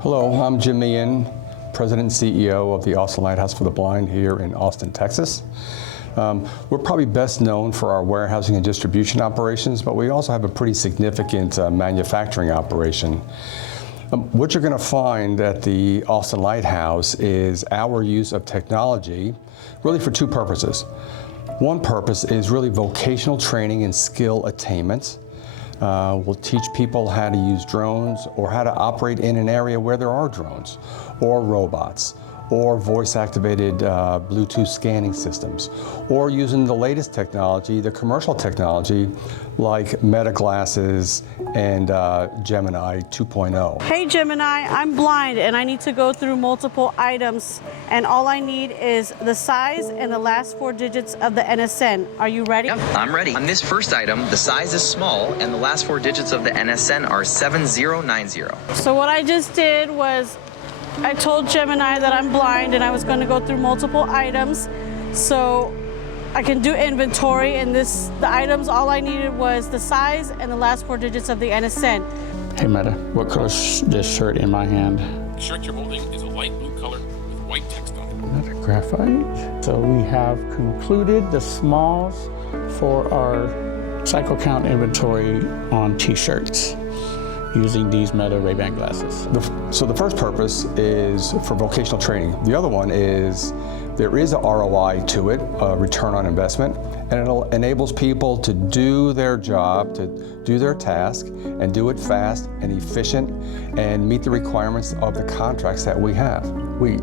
Hello, I'm Jim Meehan, President and CEO of the Austin Lighthouse for the Blind here in Austin, Texas. We're probably best known for our warehousing and distribution operations, but we also have a pretty significant manufacturing operation. What you're going to find at the Austin Lighthouse is our use of technology really for two purposes. One purpose is really vocational training and skill attainment. We'll teach people how to use drones or how to operate in an area where there are drones or robots or voice-activated Bluetooth scanning systems, or using the latest technology, the commercial technology, like Meta glasses and Gemini 2.0. Hey Gemini, I'm blind and I need to go through multiple items, and all I need is the size and the last four digits of the NSN. Are you ready? Yep, I'm ready. On this first item, the size is small and the last four digits of the NSN are 7090. So what I just did was I told Gemini that I'm blind and I was going to go through multiple items so I can do inventory, and the items, all I needed was the size and the last four digits of the NSN. Hey Meta, what color is this shirt in my hand? The shirt you're holding is a light blue color with white text on it. Another graphite. So we have concluded the smalls for our cycle count inventory on t-shirts using these Meta Ray-Ban glasses. So the first purpose is for vocational training. The other one is there is a ROI to it, a return on investment, and it enables people to do their job, to do their task, and do it fast and efficient, and meet the requirements of the contracts that we have. We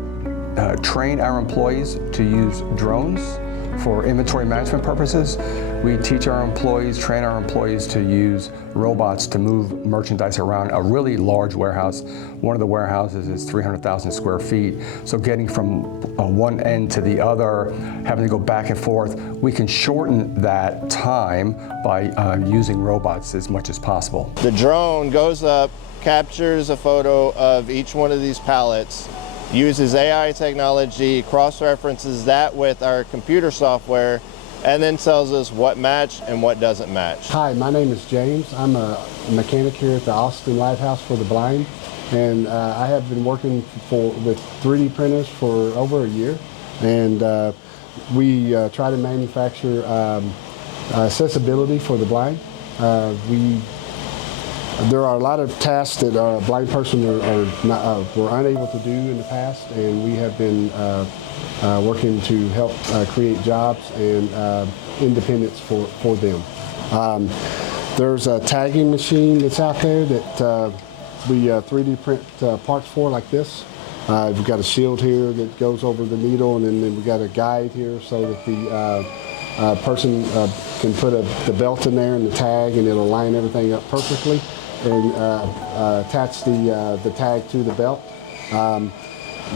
train our employees to use drones for inventory management purposes. We teach our employees, train our employees to use robots to move merchandise around a really large warehouse. One of the warehouses is 300,000 square feet. So getting from one end to the other, having to go back and forth, we can shorten that time by using robots as much as possible. The drone goes up, captures a photo of each one of these pallets, uses AI technology, cross-references that with our computer software, and then tells us what match and what doesn't match. Hi, my name is James. I'm a mechanic here at the Austin Lighthouse for the Blind, and I have been working with 3D printers for over a year, and we try to manufacture accessibility for the blind. There are a lot of tasks that a blind person were unable to do in the past, and we have been working to help create jobs and independence for them. There's a tagging machine that's out there that we 3D print parts for, like this. We've got a shield here that goes over the needle, and then we've got a guide here so that the person can put the belt in there and the tag, and it'll line everything up perfectly and attach the tag to the belt.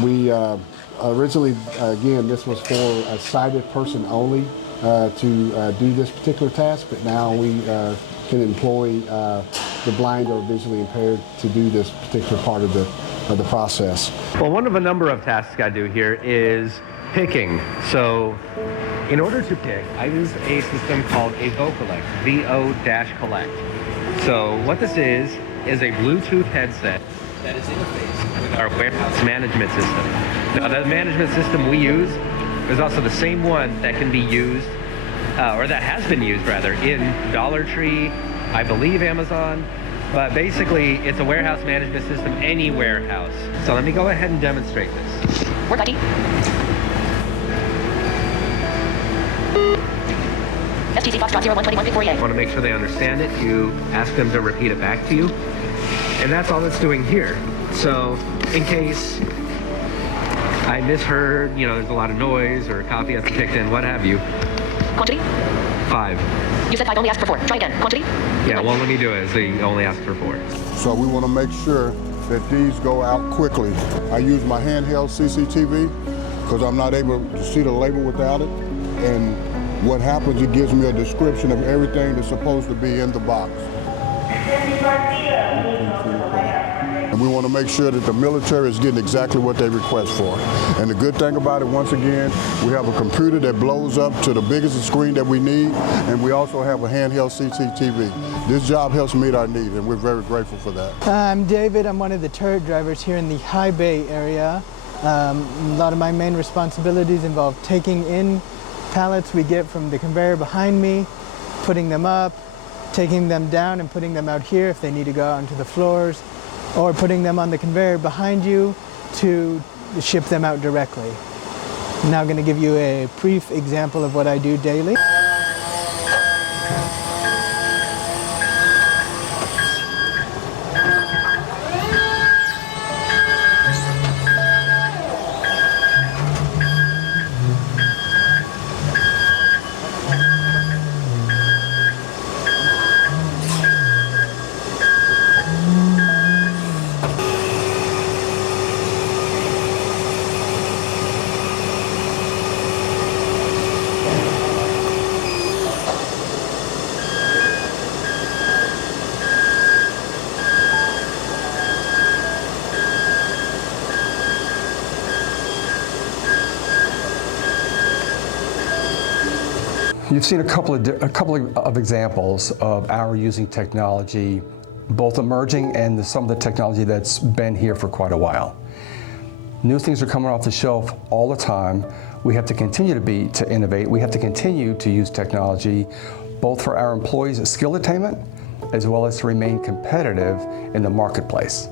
We originally, again, this was for a sighted person only to do this particular task, but now we can employ the blind or visually impaired to do this particular part of the process. Well, one of a number of tasks I do here is picking. So in order to pick, I use a system called a VoCollect, VO-Collect. So what this is a Bluetooth headset that is interfaced with our warehouse management system. Now, the management system we use is also the same one that can be used, or that has been used rather, in Dollar Tree, I believe Amazon, but basically it's a warehouse management system, any warehouse. So let me go ahead and demonstrate this. Work ID. STC Foxtrot 0121 I want to make sure they understand it. You ask them to repeat it back to you. And that's all it's doing here. So in case I misheard, there's a lot of noise or a copy hasn't kicked in, what have you. Quantity? 5. You said 5, only asked for 4. Try again. Quantity? Yeah, won't let me do it. They only asked for 4. So we want to make sure that these go out quickly. I use my handheld CCTV because I'm not able to see the label without it. And what happens, it gives me a description of everything that's supposed to be in the box. and we want to make sure that the military is getting exactly what they request for. And the good thing about it, once again, we have a computer that blows up to the biggest screen that we need, and we also have a handheld CCTV. This job helps meet our needs, and we're very grateful for that. I'm David. I'm one of the turret drivers here in the High Bay area. A lot of my main responsibilities involve taking in pallets we get from the conveyor behind me, putting them up, taking them down and putting them out here if they need to go out onto the floors, or putting them on the conveyor behind you to ship them out directly. I'm now going to give you a brief example of what I do daily. You've seen a couple of examples of our using technology, both emerging and some of the technology that's been here for quite a while. New things are coming off the shelf all the time. We have to continue to innovate. We have to continue to use technology, both for our employees' skill attainment, as well as to remain competitive in the marketplace.